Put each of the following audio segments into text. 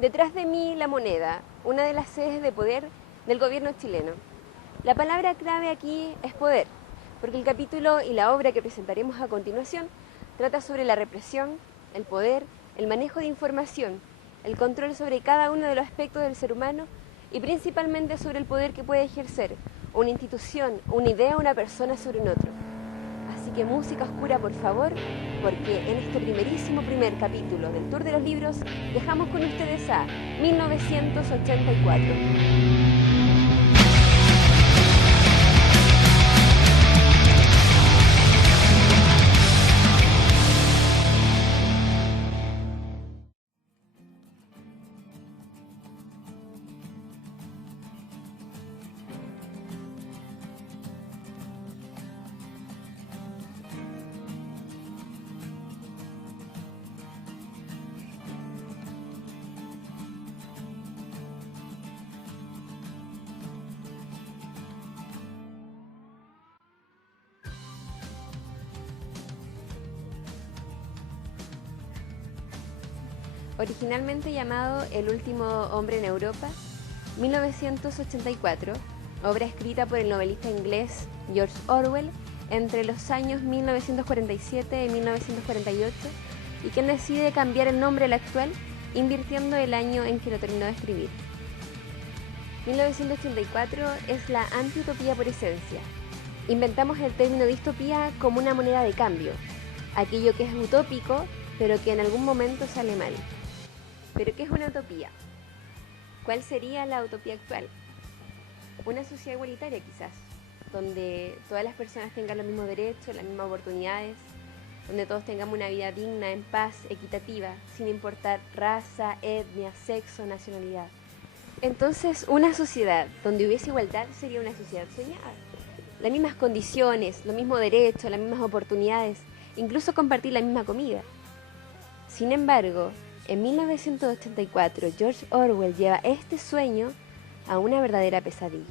Detrás de mí, La Moneda, una de las sedes de poder del gobierno chileno. La palabra clave aquí es poder, porque el capítulo y la obra que presentaremos a continuación trata sobre la represión, el poder, el manejo de información, el control sobre cada uno de los aspectos del ser humano y principalmente sobre el poder que puede ejercer una institución, una idea, una persona sobre un otro. Así que música oscura, por favor, porque en este primer capítulo del Tour de los Libros dejamos con ustedes a 1984. Originalmente llamado El último hombre en Europa, 1984, obra escrita por el novelista inglés George Orwell entre los años 1947 y 1948, y quien decide cambiar el nombre al actual, invirtiendo el año en que lo terminó de escribir. 1984 es la antiutopía por esencia. Inventamos el término distopía como una moneda de cambio, aquello que es utópico, pero que en algún momento sale mal. ¿Pero qué es una utopía? ¿Cuál sería la utopía actual? Una sociedad igualitaria quizás, donde todas las personas tengan los mismos derechos, las mismas oportunidades, donde todos tengamos una vida digna, en paz, equitativa, sin importar raza, etnia, sexo, nacionalidad. Entonces, una sociedad donde hubiese igualdad sería una sociedad soñada. Las mismas condiciones, los mismos derechos, las mismas oportunidades, incluso compartir la misma comida. Sin embargo, en 1984, George Orwell lleva este sueño a una verdadera pesadilla.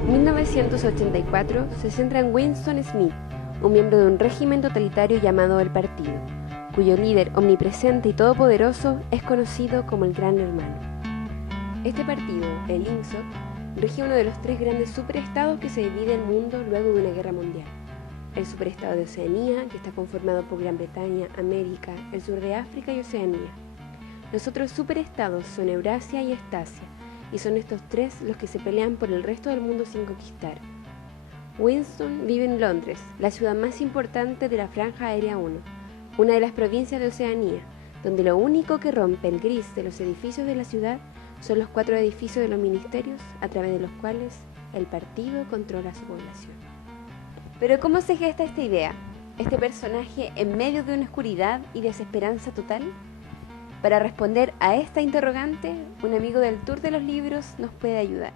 En 1984 se centra en Winston Smith, un miembro de un régimen totalitario llamado El Partido, cuyo líder omnipresente y todopoderoso es conocido como el Gran Hermano. Este partido, el INSOC, rige uno de los tres grandes superestados que se divide el mundo luego de una guerra mundial. El superestado de Oceanía, que está conformado por Gran Bretaña, América, el sur de África y Oceanía. Los otros superestados son Eurasia y Estasia, y son estos tres los que se pelean por el resto del mundo sin conquistar. Winston vive en Londres, la ciudad más importante de la Franja Aérea 1, una de las provincias de Oceanía, donde lo único que rompe el gris de los edificios de la ciudad son los 4 edificios de los ministerios a través de los cuales el partido controla su población. Pero ¿cómo se gesta esta idea? ¿Este personaje en medio de una oscuridad y desesperanza total? Para responder a esta interrogante, un amigo del Tour de los Libros nos puede ayudar.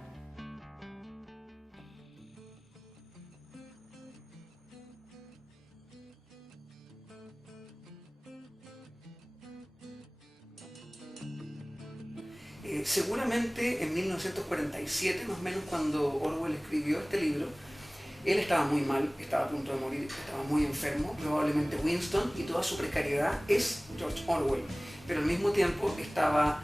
Seguramente en 1947, más o menos cuando Orwell escribió este libro, él estaba muy mal, estaba a punto de morir, estaba muy enfermo, probablemente Winston, y toda su precariedad es George Orwell, pero al mismo tiempo estaba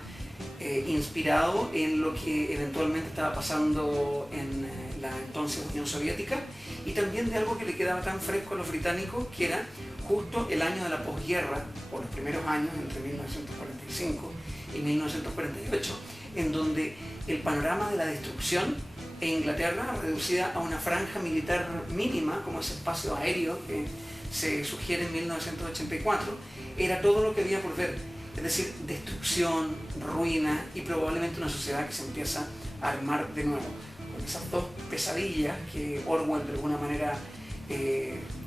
inspirado en lo que eventualmente estaba pasando en la entonces Unión Soviética, y también de algo que le quedaba tan fresco a los británicos, que era justo el año de la posguerra, por los primeros años, entre 1945 y 1948, en donde el panorama de la destrucción en Inglaterra, reducida a una franja militar mínima, como ese espacio aéreo que se sugiere en 1984, era todo lo que había por ver, es decir, destrucción, ruina y probablemente una sociedad que se empieza a armar de nuevo, con esas dos pesadillas que Orwell de alguna manera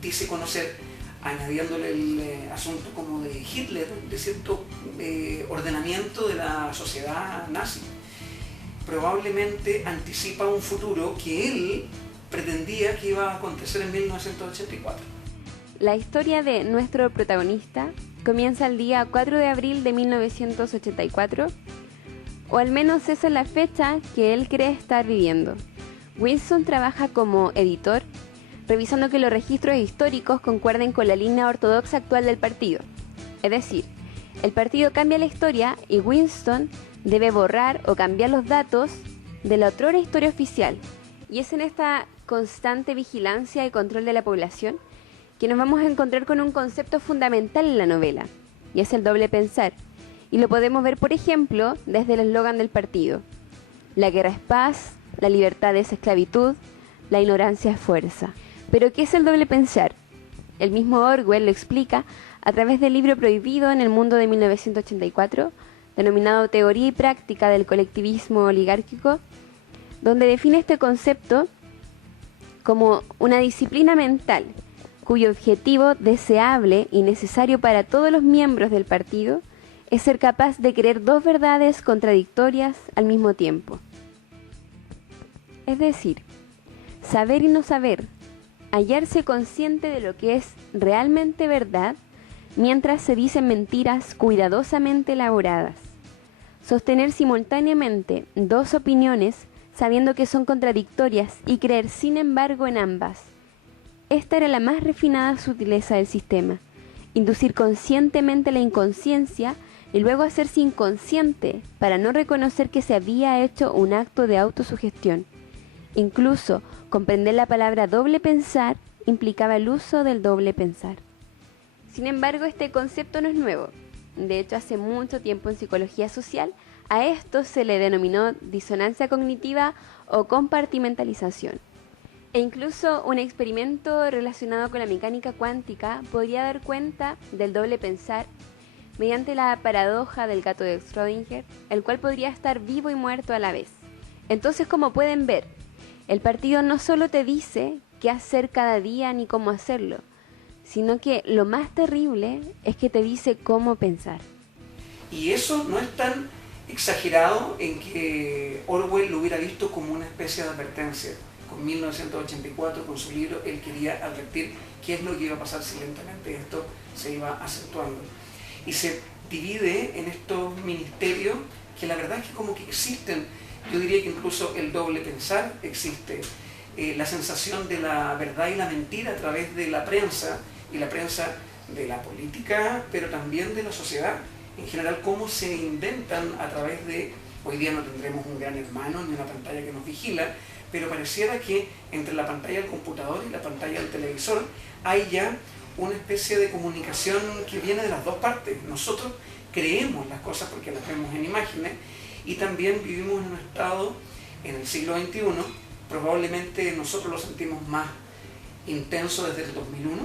dice conocer, añadiéndole el asunto como de Hitler, de cierto ordenamiento de la sociedad nazi. Probablemente anticipa un futuro que él pretendía que iba a acontecer en 1984. La historia de nuestro protagonista comienza el día 4 de abril de 1984, o al menos esa es la fecha que él cree estar viviendo. Winston trabaja como editor revisando que los registros históricos concuerden con la línea ortodoxa actual del partido. Es decir, el partido cambia la historia y Winston debe borrar o cambiar los datos de la otrora historia oficial. Y es en esta constante vigilancia y control de la población que nos vamos a encontrar con un concepto fundamental en la novela, y es el doble pensar. Y lo podemos ver, por ejemplo, desde el eslogan del partido: la guerra es paz, la libertad es esclavitud, la ignorancia es fuerza. ¿Pero qué es el doble pensar? El mismo Orwell lo explica a través del libro Prohibido en el mundo de 1984, denominado Teoría y Práctica del Colectivismo Oligárquico, donde define este concepto como una disciplina mental cuyo objetivo deseable y necesario para todos los miembros del partido es ser capaz de creer dos verdades contradictorias al mismo tiempo. Es decir, saber y no saber, hallarse consciente de lo que es realmente verdad mientras se dicen mentiras cuidadosamente elaboradas. Sostener simultáneamente dos opiniones sabiendo que son contradictorias y creer sin embargo en ambas. Esta era la más refinada sutileza del sistema: inducir conscientemente la inconsciencia y luego hacerse inconsciente para no reconocer que se había hecho un acto de autosugestión. Incluso comprender la palabra doble pensar implicaba el uso del doble pensar. Sin embargo, este concepto no es nuevo. De hecho, hace mucho tiempo en psicología social a esto se le denominó disonancia cognitiva o compartimentalización. E incluso un experimento relacionado con la mecánica cuántica podría dar cuenta del doble pensar mediante la paradoja del gato de Schrödinger, el cual podría estar vivo y muerto a la vez. Entonces, como pueden ver, el partido no solo te dice qué hacer cada día ni cómo hacerlo, sino que lo más terrible es que te dice cómo pensar. Y eso no es tan exagerado en que Orwell lo hubiera visto como una especie de advertencia. Con 1984, con su libro, él quería advertir qué es lo que iba a pasar si lentamente esto se iba acentuando. Y se divide en estos ministerios que la verdad es que como que existen. Yo diría que incluso el doble pensar existe. La sensación de la verdad y la mentira a través de la prensa, y la prensa de la política, pero también de la sociedad. En general, cómo se inventan a través de... Hoy día no tendremos un gran hermano ni una pantalla que nos vigila, pero pareciera que entre la pantalla del computador y la pantalla del televisor hay ya una especie de comunicación que viene de las dos partes. Nosotros creemos las cosas porque las vemos en imágenes y también vivimos en un estado, en el siglo XXI, probablemente nosotros lo sentimos más intenso desde el 2001,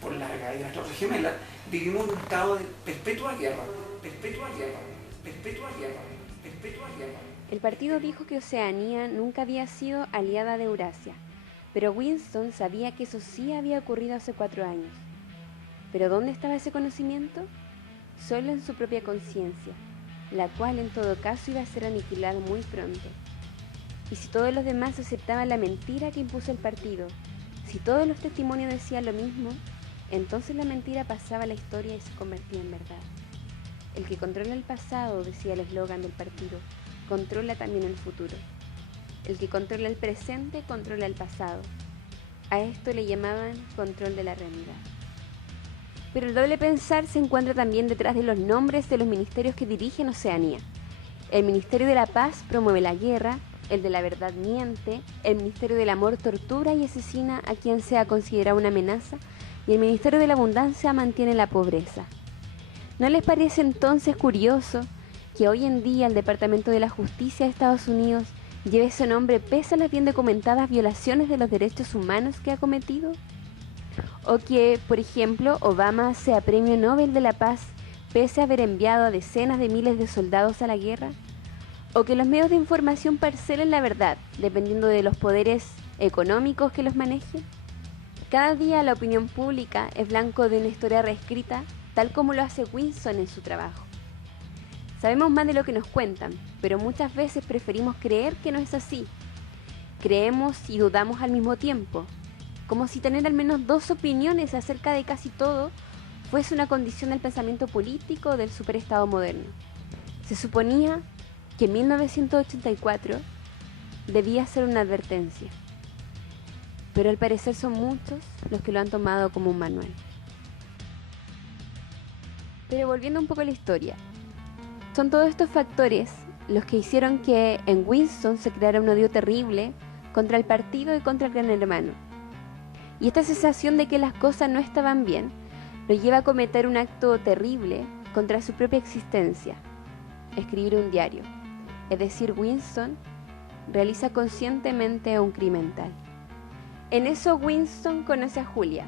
por la caída de las Torres Gemelas, vivimos en un estado de perpetua guerra, perpetua guerra, perpetua guerra, perpetua guerra. El partido dijo que Oceanía nunca había sido aliada de Eurasia, pero Winston sabía que eso sí había ocurrido hace 4 años. ¿Pero dónde estaba ese conocimiento? Solo en su propia conciencia, la cual en todo caso iba a ser aniquilada muy pronto. Y si todos los demás aceptaban la mentira que impuso el partido, si todos los testimonios decían lo mismo, entonces la mentira pasaba a la historia y se convertía en verdad. El que controla el pasado, decía el eslogan del partido, controla también el futuro. El que controla el presente, controla el pasado. A esto le llamaban control de la realidad. Pero el doble pensar se encuentra también detrás de los nombres de los ministerios que dirigen Oceanía. El Ministerio de la Paz promueve la guerra, el de la verdad miente, el Ministerio del Amor tortura y asesina a quien sea considerado una amenaza, y el Ministerio de la Abundancia mantiene la pobreza. ¿No les parece entonces curioso que hoy en día el Departamento de la Justicia de Estados Unidos lleve ese nombre pese a las bien documentadas violaciones de los derechos humanos que ha cometido? O que, por ejemplo, Obama sea Premio Nobel de la Paz pese a haber enviado a decenas de miles de soldados a la guerra? ¿O que los medios de información parcelen la verdad, dependiendo de los poderes económicos que los manejen? Cada día la opinión pública es blanco de una historia reescrita, tal como lo hace Winston en su trabajo. Sabemos más de lo que nos cuentan, pero muchas veces preferimos creer que no es así. Creemos y dudamos al mismo tiempo, como si tener al menos 2 opiniones acerca de casi todo fuese una condición del pensamiento político del superestado moderno. Se suponía que 1984 debía ser una advertencia. pero al parecer son muchos los que lo han tomado como un manual. Pero volviendo un poco a la historia, son todos estos factores los que hicieron que en Winston se creara un odio terrible contra el partido y contra el Gran Hermano. Y esta sensación de que las cosas no estaban bien lo lleva a cometer un acto terrible contra su propia existencia: escribir un diario. Es decir, Winston realiza conscientemente un crimen tal. En eso Winston conoce a Julia,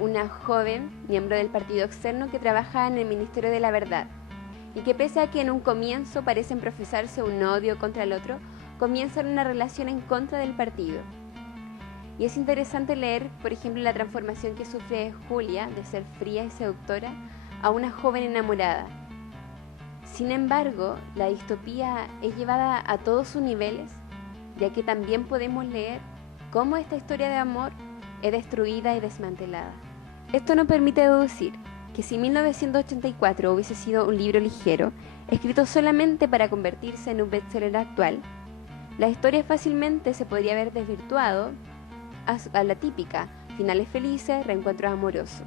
una joven miembro del partido externo que trabaja en el Ministerio de la Verdad, y que pese a que en un comienzo parecen profesarse un odio contra el otro, comienzan una relación en contra del partido. Y es interesante leer, por ejemplo, la transformación que sufre Julia de ser fría y seductora a una joven enamorada. Sin embargo, la distopía es llevada a todos sus niveles, ya que también podemos leer cómo esta historia de amor es destruida y desmantelada. Esto nos permite deducir que si 1984 hubiese sido un libro ligero, escrito solamente para convertirse en un bestseller actual, la historia fácilmente se podría haber desvirtuado a la típica: finales felices, reencuentros amorosos.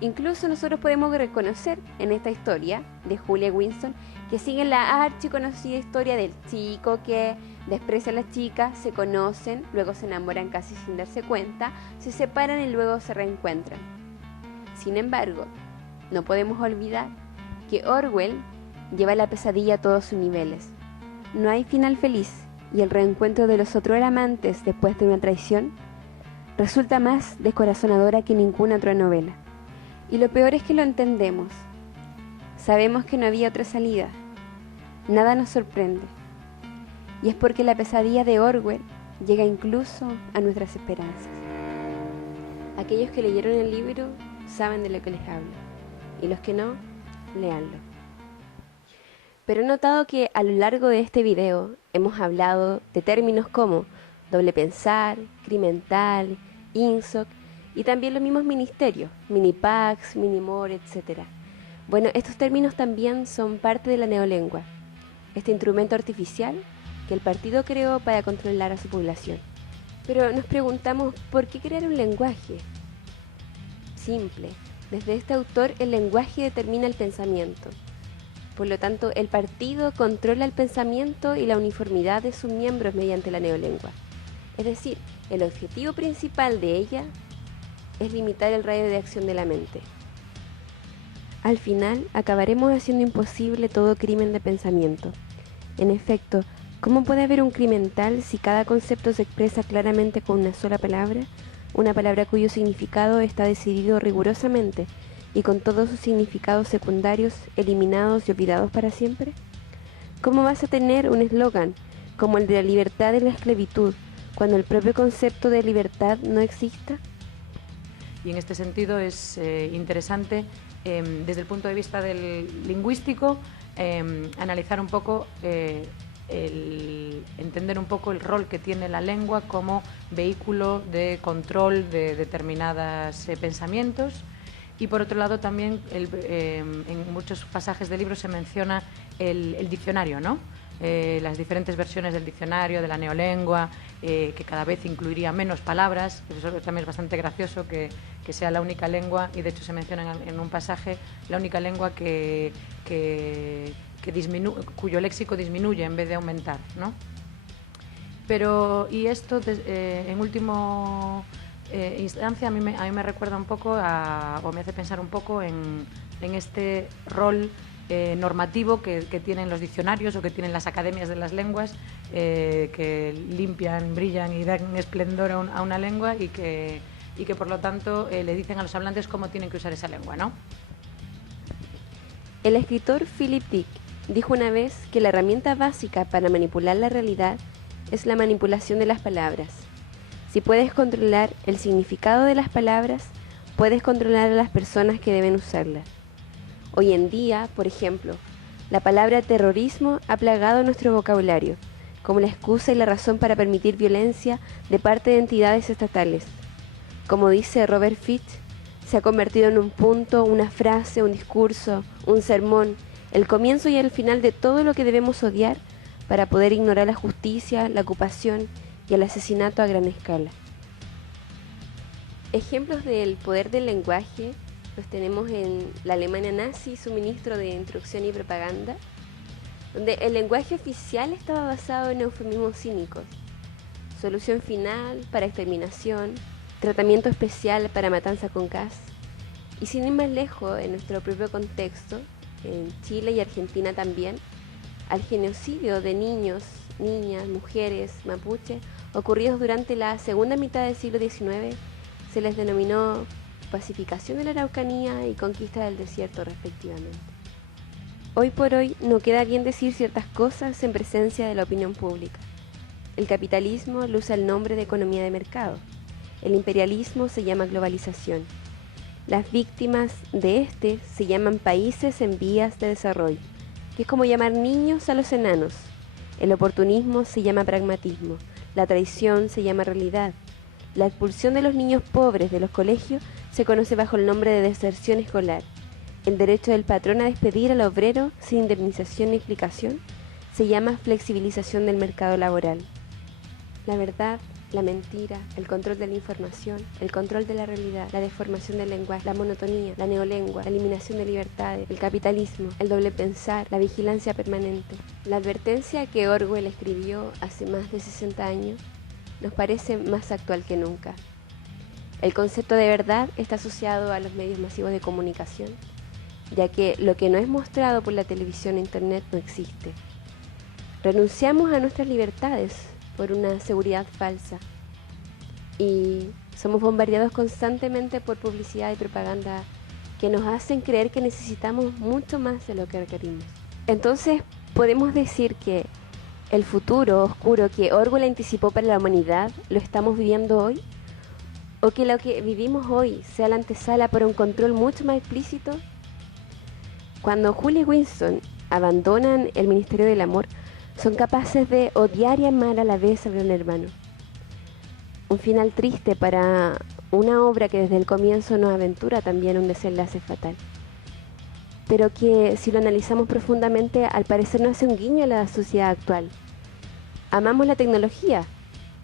Incluso nosotros podemos reconocer en esta historia de Julia y Winston que sigue la archiconocida historia del chico que desprecia a las chicas, se conocen, luego se enamoran casi sin darse cuenta, se separan y luego se reencuentran. Sin embargo, no podemos olvidar que Orwell lleva la pesadilla a todos sus niveles. No hay final feliz, y el reencuentro de los otros amantes después de una traición resulta más descorazonadora que ninguna otra novela. Y lo peor es que lo entendemos. Sabemos que no había otra salida. Nada nos sorprende. Y es porque la pesadilla de Orwell llega incluso a nuestras esperanzas. Aquellos que leyeron el libro saben de lo que les hablo, y los que no, léanlo. Pero he notado que a lo largo de este video hemos hablado de términos como doble pensar, crimen tal, INSOC, y también los mismos ministerios, minipax, minimor, etc. Bueno, estos términos también son parte de la neolengua, este instrumento artificial que el partido creó para controlar a su población. Pero nos preguntamos, ¿por qué crear un lenguaje? Simple. Desde este autor, el lenguaje determina el pensamiento. Por lo tanto, el partido controla el pensamiento y la uniformidad de sus miembros mediante la neolengua. Es decir, el objetivo principal de ella es limitar el radio de acción de la mente. Al final, acabaremos haciendo imposible todo crimen de pensamiento. En efecto, ¿cómo puede haber un crimen tal si cada concepto se expresa claramente con una sola palabra? Una palabra cuyo significado está decidido rigurosamente y con todos sus significados secundarios eliminados y olvidados para siempre. ¿Cómo vas a tener un eslogan como el de la libertad y la esclavitud cuando el propio concepto de libertad no exista? Y en este sentido es interesante, desde el punto de vista del lingüístico, analizar un poco, entender un poco el rol que tiene la lengua como vehículo de control de determinados pensamientos. Y por otro lado también en muchos pasajes del libro se menciona el diccionario, ¿no? Las diferentes versiones del diccionario, de la neolengua, que cada vez incluiría menos palabras. Eso también es bastante gracioso que sea la única lengua, y de hecho se menciona en un pasaje la única lengua cuyo léxico disminuye en vez de aumentar, ¿no? Pero, y esto en último instancia a mí me recuerda un poco o me hace pensar un poco en este rol normativo que tienen los diccionarios o que tienen las academias de las lenguas, que limpian, brillan y dan esplendor a una lengua, y que por lo tanto le dicen a los hablantes cómo tienen que usar esa lengua, ¿no? El escritor Philip Dick dijo una vez que la herramienta básica para manipular la realidad es la manipulación de las palabras. Si puedes controlar el significado de las palabras, puedes controlar a las personas que deben usarlas. Hoy en día, por ejemplo, la palabra terrorismo ha plagado nuestro vocabulario, como la excusa y la razón para permitir violencia de parte de entidades estatales. Como dice Robert Fitch, se ha convertido en un punto, una frase, un discurso, un sermón, el comienzo y el final de todo lo que debemos odiar para poder ignorar la justicia, la ocupación y el asesinato a gran escala. Ejemplos del poder del lenguaje los tenemos en la Alemania nazi y su ministro de Instrucción y Propaganda, donde el lenguaje oficial estaba basado en eufemismos cínicos, solución final para exterminación, tratamiento especial para matanza con gas, y sin ir más lejos, en nuestro propio contexto, en Chile y Argentina también, al genocidio de niños, niñas, mujeres, mapuches, ocurridos durante la segunda mitad del siglo XIX, se les denominó pacificación de la Araucanía y conquista del desierto respectivamente. Hoy por hoy no queda bien decir ciertas cosas en presencia de la opinión pública. El capitalismo luce el nombre de economía de mercado. El imperialismo se llama globalización. Las víctimas de este se llaman países en vías de desarrollo, que es como llamar niños a los enanos. El oportunismo se llama pragmatismo. La traición se llama realidad. La expulsión de los niños pobres de los colegios se conoce bajo el nombre de deserción escolar. El derecho del patrón a despedir al obrero sin indemnización ni explicación se llama flexibilización del mercado laboral. La verdad, la mentira, el control de la información, el control de la realidad, la deformación del lenguaje, la monotonía, la neolengua, la eliminación de libertades, el capitalismo, el doble pensar, la vigilancia permanente. La advertencia que Orwell escribió hace más de 60 años nos parece más actual que nunca. El concepto de verdad está asociado a los medios masivos de comunicación, ya que lo que no es mostrado por la televisión e internet no existe. Renunciamos a nuestras libertades por una seguridad falsa y somos bombardeados constantemente por publicidad y propaganda que nos hacen creer que necesitamos mucho más de lo que requerimos. Entonces podemos decir que el futuro oscuro que Orwell anticipó para la humanidad lo estamos viviendo hoy, o que lo que vivimos hoy sea la antesala para un control mucho más explícito. Cuando Julia y Winston abandonan el Ministerio del Amor, son capaces de odiar y amar a la vez al gran hermano. Un final triste para una obra que desde el comienzo nos aventura también un desenlace fatal, pero que si lo analizamos profundamente al parecer no hace un guiño a la sociedad actual. Amamos la tecnología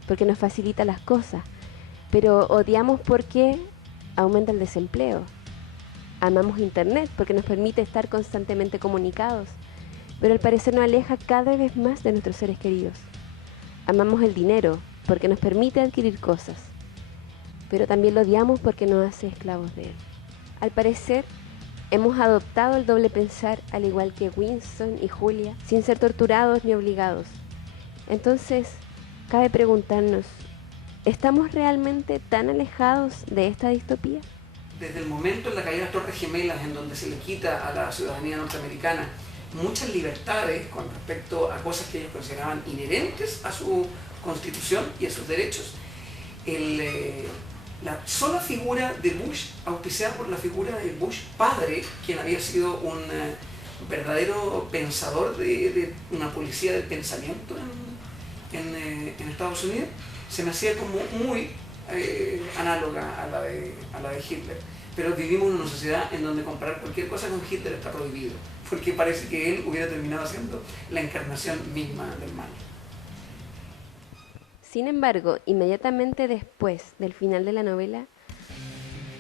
porque nos facilita las cosas, pero odiamos porque aumenta el desempleo. Amamos Internet porque nos permite estar constantemente comunicados, pero al parecer nos aleja cada vez más de nuestros seres queridos. Amamos el dinero porque nos permite adquirir cosas, pero también lo odiamos porque nos hace esclavos de él. Al parecer, hemos adoptado el doble pensar al igual que Winston y Julia, sin ser torturados ni obligados. Entonces, cabe preguntarnos, ¿estamos realmente tan alejados de esta distopía? Desde el momento en la caída de las Torres Gemelas, en donde se le quita a la ciudadanía norteamericana muchas libertades con respecto a cosas que ellos consideraban inherentes a su constitución y a sus derechos, la sola figura de Bush, auspiciada por la figura de Bush padre, quien había sido un verdadero pensador de una policía del pensamiento en Estados Unidos, se me hacía como muy análoga a la de Hitler. Pero vivimos en una sociedad en donde comparar cualquier cosa con Hitler está prohibido, porque parece que él hubiera terminado siendo la encarnación misma del mal. Sin embargo, inmediatamente después del final de la novela,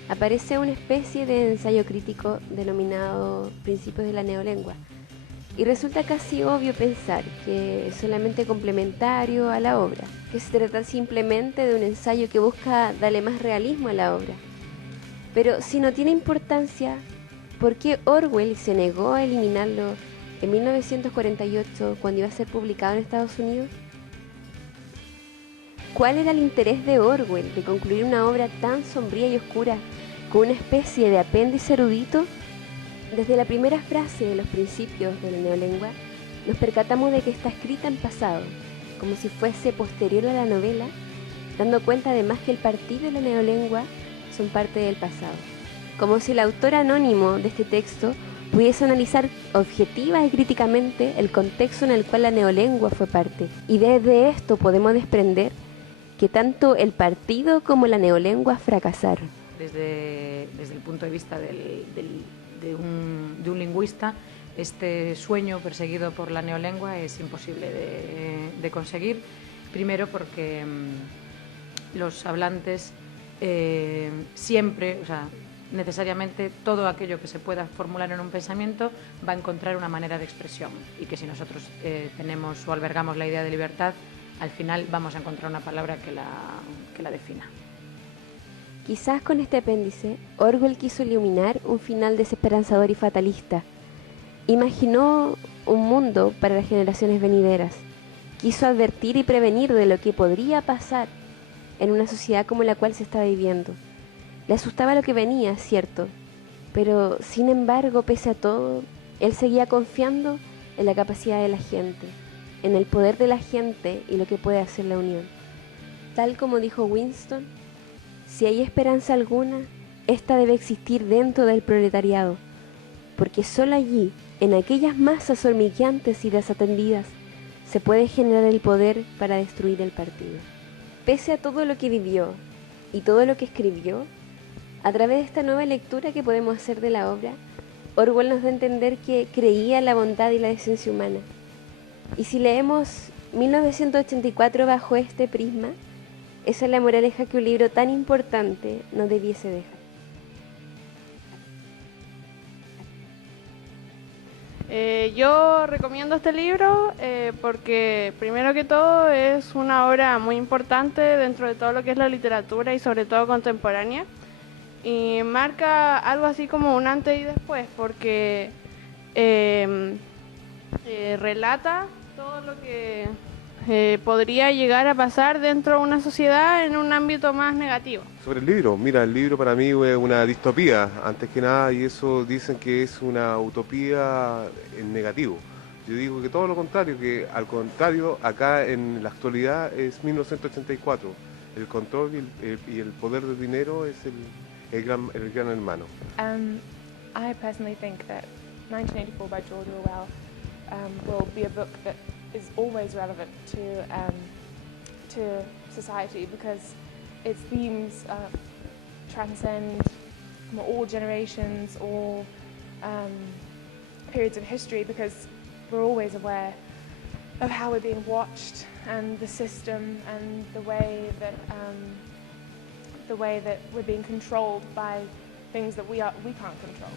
aparece una especie de ensayo crítico denominado Principios de la Neolengua, y resulta casi obvio pensar que es solamente complementario a la obra, que se trata simplemente de un ensayo que busca darle más realismo a la obra. Pero si no tiene importancia, ¿por qué Orwell se negó a eliminarlo en 1948 cuando iba a ser publicado en Estados Unidos? ¿Cuál era el interés de Orwell de concluir una obra tan sombría y oscura con una especie de apéndice erudito? Desde la primera frase de los principios de la neolengua, nos percatamos de que está escrita en pasado, como si fuese posterior a la novela, dando cuenta además que el partido y la neolengua son parte del pasado. Como si el autor anónimo de este texto pudiese analizar objetiva y críticamente el contexto en el cual la neolengua fue parte. Y desde esto podemos desprender que tanto el partido como la neolengua fracasaron. Desde el punto de vista de un lingüista, este sueño perseguido por la neolengua es imposible de conseguir. Primero porque los hablantes siempre, o sea, necesariamente todo aquello que se pueda formular en un pensamiento va a encontrar una manera de expresión, y que si nosotros tenemos o albergamos la idea de libertad, al final vamos a encontrar una palabra que la defina. Quizás con este apéndice, Orwell quiso iluminar un final desesperanzador y fatalista. Imaginó un mundo para las generaciones venideras. Quiso advertir y prevenir de lo que podría pasar en una sociedad como la cual se estaba viviendo. Le asustaba lo que venía, cierto, pero sin embargo, pese a todo, él seguía confiando en la capacidad de la gente, en el poder de la gente y lo que puede hacer la unión. Tal como dijo Winston, si hay esperanza alguna, esta debe existir dentro del proletariado, porque solo allí, en aquellas masas hormigueantes y desatendidas, se puede generar el poder para destruir el partido. Pese a todo lo que vivió y todo lo que escribió, a través de esta nueva lectura que podemos hacer de la obra, Orwell nos da a entender que creía en la bondad y la decencia humana. Y si leemos 1984 bajo este prisma, esa es la moraleja que un libro tan importante no debiese dejar. Yo recomiendo este libro porque primero que todo es una obra muy importante dentro de todo lo que es la literatura y sobre todo contemporánea, y marca algo así como un antes y después, porque relata todo lo que podría llegar a pasar dentro de una sociedad en un ámbito más negativo. Sobre el libro, mira, el libro para mí es una distopía, antes que nada, y eso dicen que es una utopía en negativo. Yo digo que todo lo contrario, que al contrario, acá en la actualidad es 1984. El control y el poder del dinero es el gran hermano. I personally think that 1984 by George Orwell will be a book that is always relevant to society, because its themes transcend all generations, all periods of history, because we're always aware of how we're being watched and the system and the way that we're being controlled by things that we can't control.